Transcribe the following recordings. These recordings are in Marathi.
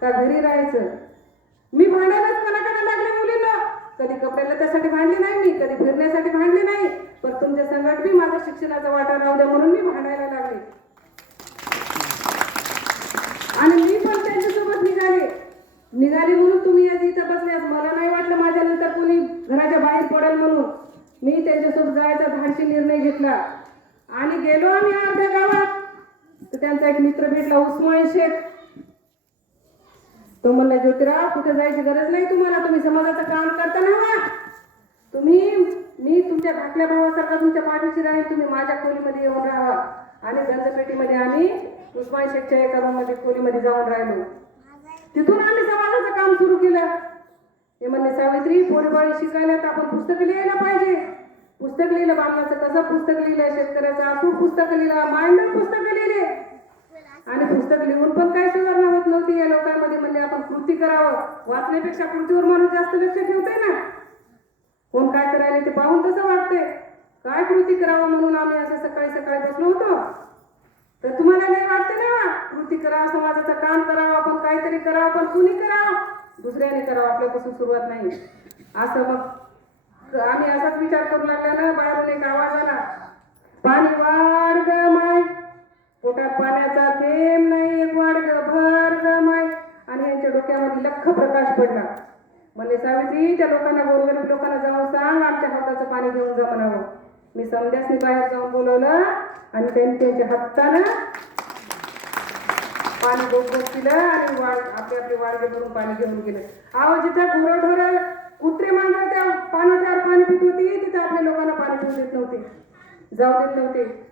का घरी राहायचं? मी भांडायलाच कोणाकडे लागले मुलींना. कधी कपड्याला त्यासाठी भांडली नाही मी कधी फिरण्यासाठी भांडली नाही. पण तुमच्या संघात मी माझा शिक्षणाचा वाटा राहू द्या म्हणून मी भांडायला लागले. आणि मी पण त्यांच्यासोबत निघाले. निघाले म्हणून तुम्ही आज इथं बसले मला नाही वाटलं माझ्यानंतर कोणी घराच्या बाहेर पडेल म्हणून. मी त्यांच्यासोबत जायचा धाडशी निर्णय घेतला. आणि गेलो आम्ही अर्ध्या गावात. तर त्यांचा एक मित्र भेटला उस्मान शेख. तो म्हणला ज्योतिराव कुठे जायची गरज नाही तुम्हाला? तुम्ही समाजाचं काम करता ना तुम्ही मी तुमच्या धाकल्या भावासारखा तुमच्या पाठीशी राहील तुम्ही माझ्या खोलीमध्ये येऊन राहा. आणि गंजपेटीमध्ये आम्ही उस्मान शेखच्या एका रूममध्ये खोलीमध्ये जाऊन राहिलो. तिथून आम्ही समाजाचं काम सुरू केलं. हे म्हणले सावित्री पोरीबाळी शिकायला तर आपण पुस्तक लिहायला पाहिजे. पुस्तक लिहिलं बामणाचं कसं पुस्तक लिहिलं शेतकऱ्याचं आसूड पुस्तक लिहिलं मांडण पुस्तक लिहिले. आणि पुस्तक लिहून पण काही सुधारणा होत नव्हती. या लोकांमध्ये म्हणजे आपण कृती करावं. वाचण्यापेक्षा कृतीवर माणूस जास्त लक्ष ठेवतोय ना. कोण काय करायला ते पाहून तसं वाटतंय काय कृती करावं म्हणून आम्ही असं सकाळी सकाळी बसलो होतो. तर तुम्हाला नाही वाटते ना वा? कृती करावं समाजाचं काम करावं आपण काहीतरी करावं पण कुणी करावं? दुसऱ्याने करावं आपल्यापासून सुरुवात नाही. असं मग आम्ही असाच विचार करू लागला ना बाहेरून एक आवाज आला. पाणी वाढ ग माय पोटात पाण्याचा थेंब नाही एक वाढ भर ग आहे आणि यांच्या डोक्यामध्ये लख प्रकाश पडला. म्हणले सावित्री त्या लोकांना गोरगरीब लोकांना जाऊन सांग आमच्या हाताचं पाणी घेऊन जा म्हणावं. मी समध्यासनी बाहेर जाऊन बोलवलं आणि त्यांनी त्यांच्या हातानं पाणी गोगोग केलं आणि वाळ आपले आपले वाळगे भरून पाणी घेऊन गेलं. आहो जिथं गुरढोर कुत्रे मांजर त्या पाण्याच्या पाणी पित होती तिथे आपल्या लोकांना पाणी पिऊ देत नव्हते. जाऊ देत नव्हते.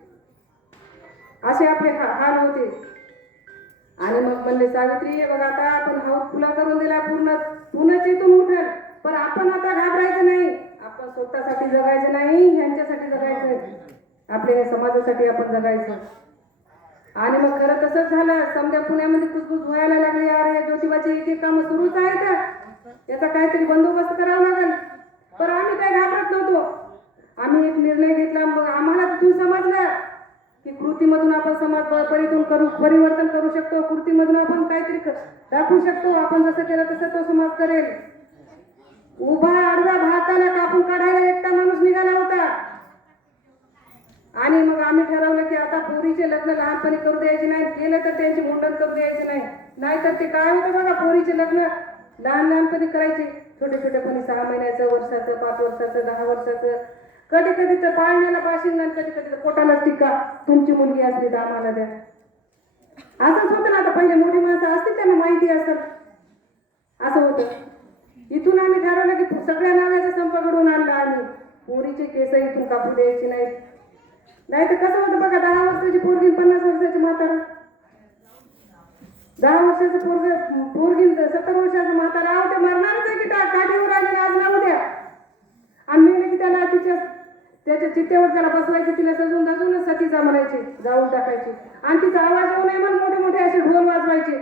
असे आपले हा- हाल होते. आणि मग म्हणले सावित्री हे बघा आता आपण हाऊस खुला करून दिला पूर्ण पूर्ण चेतून उठल. पण आपण आता घाबरायचं नाही. आपण स्वतःसाठी जगायचं नाही ह्यांच्यासाठी जगायचं आपल्या समाजासाठी आपण जगायचं. आणि मग खरं तसंच झालं. समजा पुण्यामध्ये कुसकुस व्हायला लागली. अरे या ज्योतिबाचे एक एक कामं सुरूच का याचा काहीतरी बंदोबस्त करावा लागेल. पण आम्ही काय घाबरत नव्हतो. आम्ही एक निर्णय घेतला. मग आम्हाला तिथून समजलं. की कृतीमधून आपण समाज परितून करू परिवर्तन करू शकतो. कृतीमधून आपण काहीतरी दाखवू शकतो. आपण जसं केलं तसं तो समाज करेल. उभा आडव्या भारताला कापून काढायला एकटा माणूस निघाला होता. आणि मग आम्ही ठरवलं की आता पोरीचे लग्न लहानपणी करू द्यायचे नाही. केलं तर त्यांची मुंडन करू द्यायचे नाही. नाहीतर ते काय होतं बघा पोरीचे लग्न लहान लहानपणी करायचे. छोटे छोटेपणी सहा महिन्याचं वर्षाचं पाच वर्षाचं दहा वर्षाचं. कधी कधी तर पाळण्याला बाशिंग आणि कधी कधी तर पोटाला टिका तुमची मुलगी असली तर आम्हाला द्या. असंच होतं ना आता पहिले मोठी माणसं असतील त्यांना माहिती असेल. असं होतं. इथून आम्ही ठरवलं की सगळ्या नाव्याचा संप घडवून आणला आम्ही. पोरीचे केस इथून कापू द्यायची नाही नाही तर कसं होतं बघा दहा वर्षाची पोरगी पन्नास वर्षाची म्हातारा. दहा वर्षाचं पोरग पोरगी सत्तर वर्षाचं म्हातारा आहो ते मरणारच आहे की काठीवर आले आज ना उद्या आणि मेले की त्याला तिच्या त्याच्या चित्त्यावर त्याला बसवायचे तिला सजून धजून सतीचा म्हणायचे जाळून टाकायचे. आणि तिचा आवाज येऊ नये म्हणून मोठे मोठे असे ढोल वाजवायचे.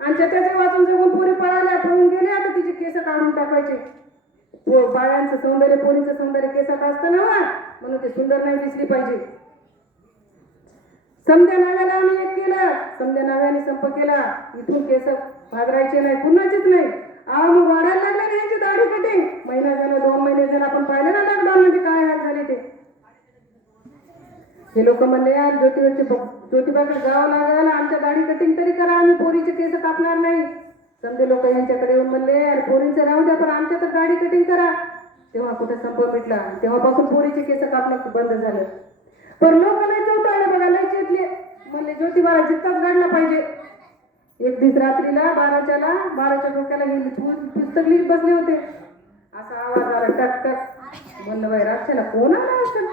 आणि त्याचे वाचून जगून पोरी पळाल्या पळून गेले आता तिचे केस काढून टाकायचे. हो, बाळांचं सौंदर्य पोरीचं सौंदर्य केसात असतं ना वा, म्हणून ते सुंदर नाही दिसली पाहिजे. समध्या नाव्याला आम्ही एक केलं. समध्या नाव्याने संप केला. इथून केस भागरायचे नाही पुन्हाचेच नाही. आ मग वाढायला लागला ना यांची दाढी कटिंग महिना झाला दोन महिने झाला आपण पाहिलं ना लॉकडाऊन मध्ये काय हाल झाले ते? हे लोक म्हणले यार ज्योतिबाचे ज्योतिबाकडे जावं लागेल आमच्या दाढी कटिंग तरी करा आम्ही पोरीचे केस कापणार नाही. समजे लोक यांच्याकडे येऊन म्हणले यार पोरीचं राहू द्या पण आमच्या तर दाढी कटिंग करा. तेव्हा कुठे संप मिटला तेव्हापासून पोरीचे केस कापणं बंद झालं. पण लोक लय चौताळे बघा लय चेतले. म्हणले ज्योतिबाला जितकाच गाडला पाहिजे एक दिवस रात्रीला बाराच्याला बाराच्या डोक्याला गेली पुस्तक लिहित बसले होते. असा आवाज आला टक टक. म्हणलं बाई राक्षाला कोण आला असेल?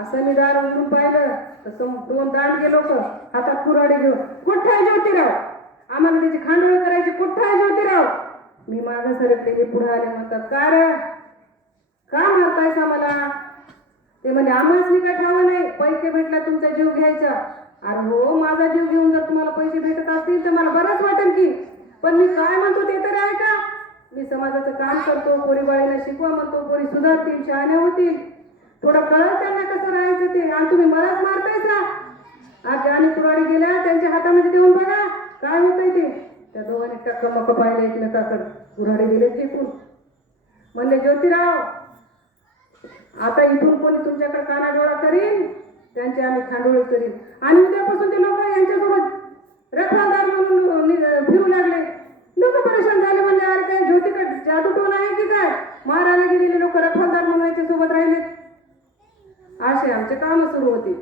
असं मी दार उघडून पाहिलं तर सम- दोन दांडगे लोक हातात कुराडे घेऊन कुठं आहे ज्योतिराव? आम्हाला त्याची खांडोळ करायची कुठं आहे ज्योतिराव? मी मागं सरकले हे पुढे आले म्हणतात का रे? का मारतायस आम्हाला? ते म्हणे आम्हाच काय ठावं नाही पैसे भेटला तुमचा जीव घ्यायचा. अरे हो माझा जीव घेऊन जर तुम्हाला पैसे भेटत असतील तर मला बरंच वाटेल की. पण मी काय म्हणतो ते तरी ऐका. मी समाजाचं काम करतो पोरी बाळीला शिकवा म्हणतो पोरी सुधारतील शहाण्या होतील. थोडं कळत त्यांना कसं राहायचं ते आणि तुम्ही मलाच मारतायसा. आज आणि कुराडी गेल्या त्यांच्या हातामध्ये देऊन बघा काय होतंय ते. त्या दोघांनी टक्क मक पाहिले एकमेकाकडे. गुऱ्हाडे गेले फेकून म्हणले ज्योतिराव आता इथून कोणी तुमच्याकडे कानाडोळा करीन? त्यांचे आम्ही खांडोळी करीन. आणि उद्यापासून ते लोक यांच्यासोबत रखवादार म्हणून फिरू लागले. लोक परेशान झाले म्हणले अरे काय ज्योतिकडे जादू टोन आहे की काय? मारायला गेलेले लोक रखवादार म्हणून यांच्यासोबत राहिले असे आमचे काम सुरू होते.